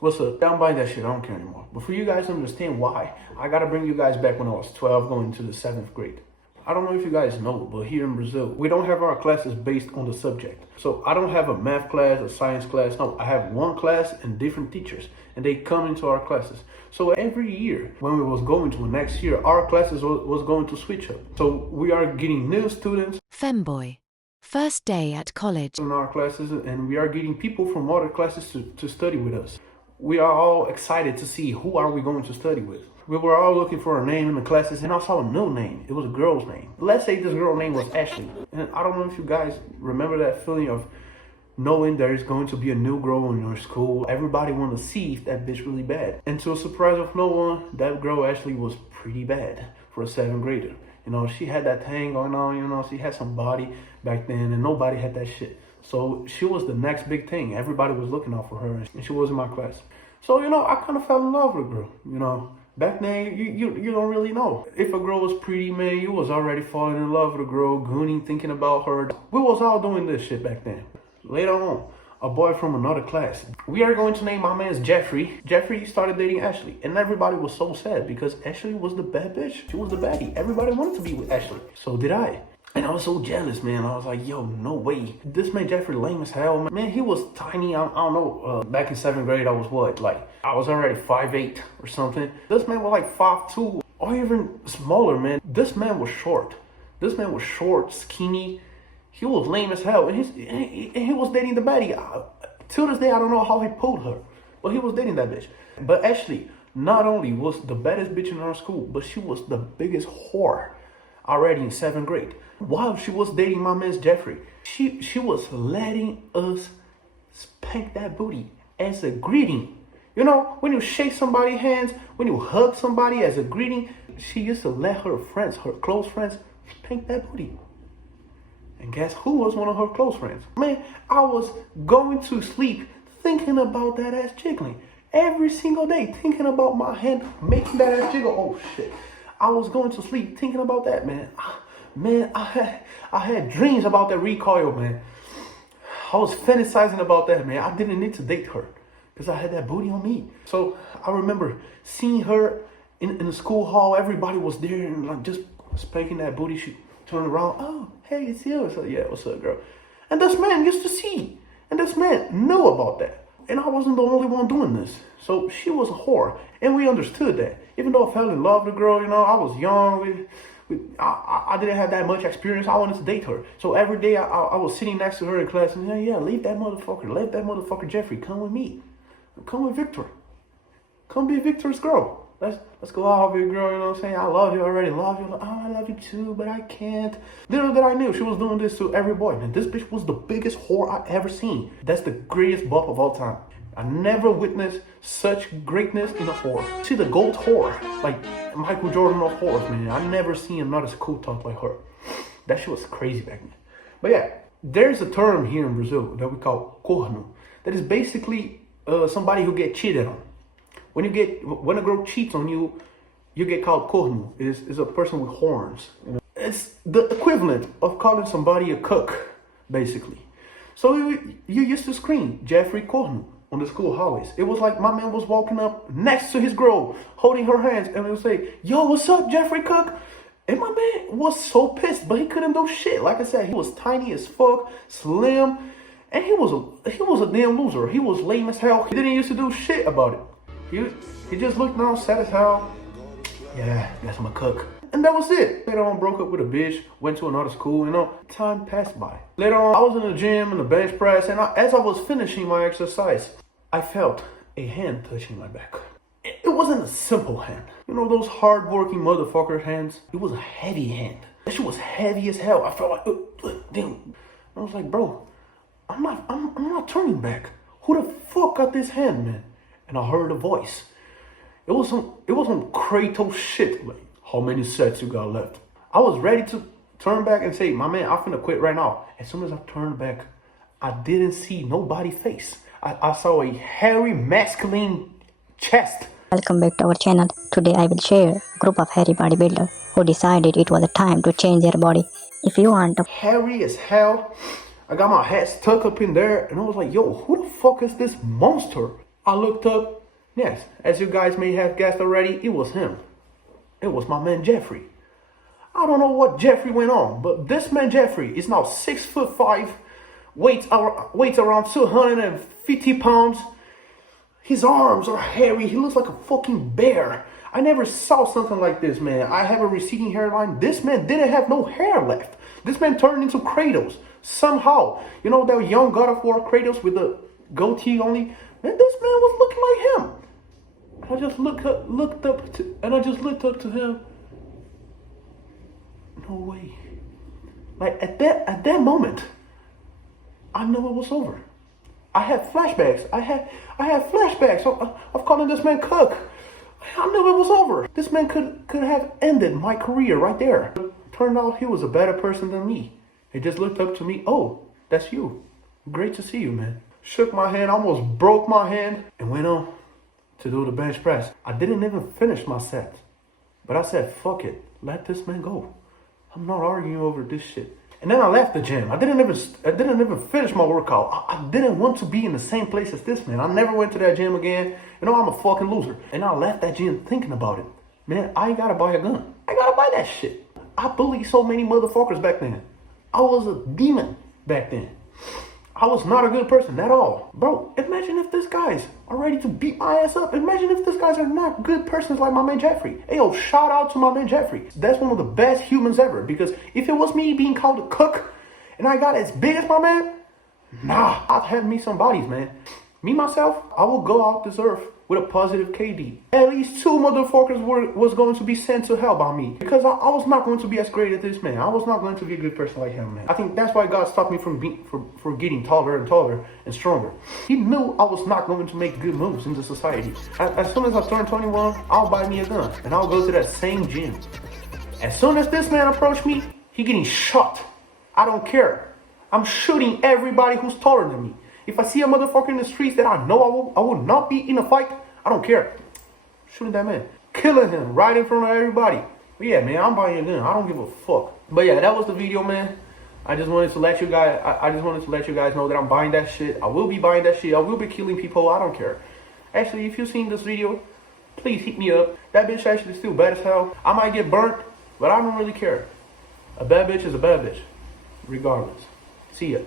What's up? I'm buying that shit. I don't care anymore. But for you guys to understand why, I gotta bring you guys back when I was 12 going to the 7th grade. I don't know if you guys know, but here in Brazil, we don't have our classes based on the subject. So I don't have a math class, a science class. No, I have one class and different teachers, and they come into our classes. So every year, when we was going to next year, our classes was going to switch up. So we are getting new students. Femboy. First day at college. In our classes, and we are getting people from other classes to study with us. We are all excited to see who are we going to study with. We were all looking for a name in the classes, and I saw a new name. It was a girl's name. Let's say this girl's name was Ashley. And I don't know if you guys remember that feeling of knowing there is going to be a new girl in your school. Everybody want to see if that bitch really bad. And to a surprise of no one, that girl Ashley was pretty bad for a 7th grader. You know, she had that thing going on, you know, she had some body back then, and nobody had that shit. So she was the next big thing. Everybody was looking out for her, and she was in my class. So, you know, I kind of fell in love with a girl, you know. Back then, you don't really know. If a girl was pretty, man, you was already falling in love with a girl, gooning, thinking about her. We was all doing this shit back then. Later on, a boy from another class. We are going to name my man's Jeffrey. Jeffrey started dating Ashley, and everybody was so sad because Ashley was the bad bitch. She was the baddie. Everybody wanted to be with Ashley. So did I. And I was so jealous, man. I was like, yo, no way. This man Jeffrey lame as hell, man. Man, he was tiny. I don't know. Back in 7th grade, I was what? Like, I was already 5'8" or something. This man was like 5'2", or even smaller, man. This man was short. This man was short, skinny. He was lame as hell. And he was dating the baddie. Till this day, I don't know how he pulled her. But he was dating that bitch. But Ashley not only was the baddest bitch in our school, but she was the biggest whore already in 7th grade. While she was dating my man's Jeffrey, she was letting us spank that booty as a greeting. You know, when you shake somebody's hands, when you hug somebody as a greeting, she used to let her friends, her close friends, spank that booty. And guess who was one of her close friends? Man, I was going to sleep thinking about that ass jiggling. Every single day, thinking about my hand making that ass jiggle. Oh shit. I was going to sleep thinking about that, man. Man, I had dreams about that recoil, man. I was fantasizing about that, man. I didn't need to date her because I had that booty on me. So I remember seeing her in the school hall. Everybody was there and like just spanking that booty. She turned around. Oh, hey, it's you. So yeah, what's up, girl? And this man used to see. And this man knew about that. And I wasn't the only one doing this. So she was a whore. And we understood that. Even though I fell in love with the girl, you know, I was young. I didn't have that much experience. I wanted to date her. So every day I was sitting next to her in class and yeah, leave that motherfucker. Let that motherfucker Jeffrey come with me. Come with Victor. Come be Victor's girl. Let's go out with your girl, you know what I'm saying? I love you already. Love you. Oh, I love you too, but I can't. Little did I knew she was doing this to every boy. Man, this bitch was the biggest whore I ever seen. That's the greatest bump of all time. I never witnessed such greatness in a whore. See the gold whore, like Michael Jordan of whores, man. I never seen another school talk like her. That shit was crazy back then. But yeah, there's a term here in Brazil that we call corno. That is basically somebody who get cheated on. When a girl cheats on you, you get called corno. Is a person with horns. You know? It's the equivalent of calling somebody a cook, basically. So you used to scream Jeffrey Corno on the school hallways. It was like my man was walking up next to his girl, holding her hands, and he would say, yo, what's up, Jeffrey Cook? And my man was so pissed, but he couldn't do shit. Like I said, he was tiny as fuck, slim, and he was a damn loser. He was lame as hell. He didn't used to do shit about it. He just looked down, sad as hell. Yeah, guess I'm a cook. And that was it. Later on, broke up with a bitch, went to another school, you know. Time passed by. Later on, I was in the gym, in the bench press, and as I was finishing my exercise, I felt a hand touching my back. It wasn't a simple hand. You know those hard-working motherfucker hands? It was a heavy hand. That shit was heavy as hell. I felt like, damn. I was like, bro, I'm not turning back. Who the fuck got this hand, man? And I heard a voice. It was some Kratos shit. Like, how many sets you got left? I was ready to turn back and say, my man, I'm finna quit right now. As soon as I turned back, I didn't see nobody's face. I saw a hairy, masculine chest. Welcome back to our channel. Today I will share a group of hairy bodybuilders who decided it was a time to change their body. If you want to... Hairy as hell. I got my head stuck up in there and I was like, yo, who the fuck is this monster? I looked up. Yes, as you guys may have guessed already, it was him. It was my man Jeffrey. I don't know what Jeffrey went on, but this man Jeffrey is now 6'5", weighs around 250 pounds. His arms are hairy. He looks like a fucking bear. I never saw something like this, man. I have a receding hairline. This man didn't have no hair left. This man turned into Kratos somehow. You know that young God of War Kratos with the goatee only? Man, this man was looking like him. I just looked up to him. No way. Like at that moment, I knew it was over. I had flashbacks. I had flashbacks of calling this man Cook. I knew it was over. This man could have ended my career right there. Turned out he was a better person than me. He just looked up to me. Oh, that's you. Great to see you, man. Shook my hand, almost broke my hand, and went on to do the bench press. I didn't even finish my set, but I said, fuck it, let this man go. I'm not arguing over this shit. And then I left the gym. I didn't even finish my workout. I didn't want to be in the same place as this man. I never went to that gym again. You know, I'm a fucking loser. And I left that gym thinking about it. Man, I gotta buy a gun. I gotta buy that shit. I bullied so many motherfuckers back then. I was a demon back then. I was not a good person at all. Bro, imagine if these guys are ready to beat my ass up. Imagine if these guys are not good persons like my man Jeffrey. Hey, yo, shout out to my man Jeffrey. That's one of the best humans ever. Because if it was me being called a cook and I got as big as my man, nah, I'd have me some bodies, man. Me, myself, I will go out this earth with a positive KD. At least 2 motherfuckers was going to be sent to hell by me. Because I was not going to be as great as this man. I was not going to be a good person like him, man. I think that's why God stopped me from getting taller and taller and stronger. He knew I was not going to make good moves into society. As soon as I turn 21, I'll buy me a gun. And I'll go to that same gym. As soon as this man approached me, he getting shot. I don't care. I'm shooting everybody who's taller than me. If I see a motherfucker in the streets that I know I will not be in a fight, I don't care. Shooting that man. Killing him right in front of everybody. But yeah, man, I'm buying a gun. I don't give a fuck. But yeah, that was the video, man. I just wanted to let you guys know that I'm buying that shit. I will be buying that shit. I will be killing people. I don't care. Actually, if you've seen this video, please hit me up. That bitch actually is still bad as hell. I might get burnt, but I don't really care. A bad bitch is a bad bitch. Regardless. See ya.